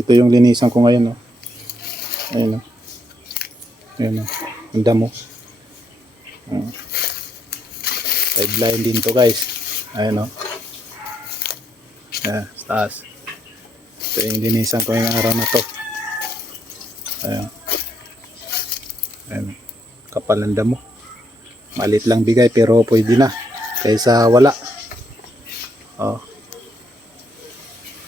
ito yung linisan ko ngayon, no. Ayun, no. Ayun, no. Ang damo. Sideline din to, guys. Ayun, no. Sa taas. Ito yung linisan ko yung araw na to. Ayun. Ayun. Kapal ng damo. Malit lang bigay pero pwede na. Kaysa wala. Oh.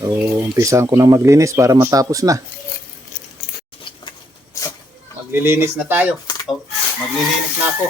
So, umpisahan ko nang maglinis para matapos na. Maglilinis na tayo. Oh, maglilinis na ako.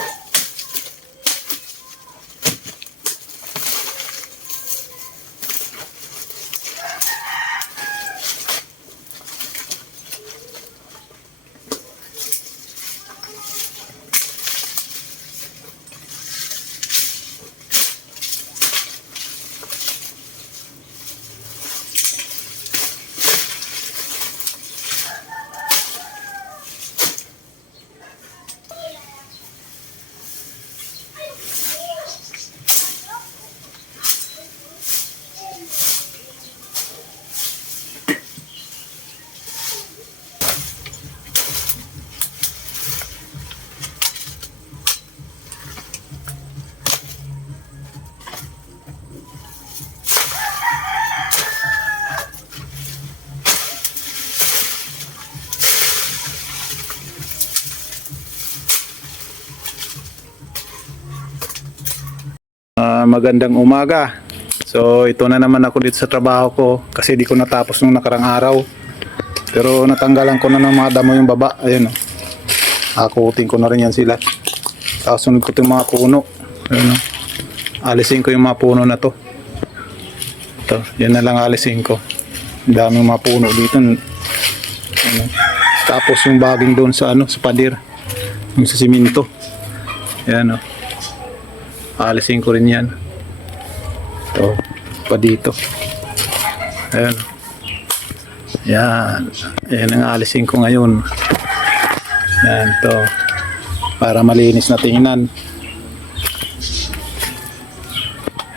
Magandang umaga. So ito na naman ako dito sa trabaho ko kasi di ko natapos nung nakarang araw. Pero natanggalan ko na ng mga damo yung baba. Ayun, oh. Akutin ko na rin yan sila. Tapos sunod ko itong mga puno. Ayun, oh. Alisin ko yung mga puno na to. Ito, yan na lang alisin ko. Ang daming mga puno dito. Ayun, oh. Tapos yung baging doon sa sa pader. Yung sa siminto. Ayan, oh. Alisin ko rin yan. Ito, pa dito. Ayan. Yan. Yan ang alisin ko ngayon. Yan, ito. Para malinis na tingnan.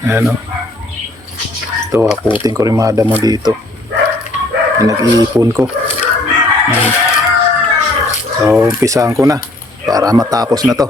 Ayan, o. Ito, hakutin ko rin mga damo dito. Nag-iipon ko. Ayan. So, umpisahan ko na. Para matapos na to.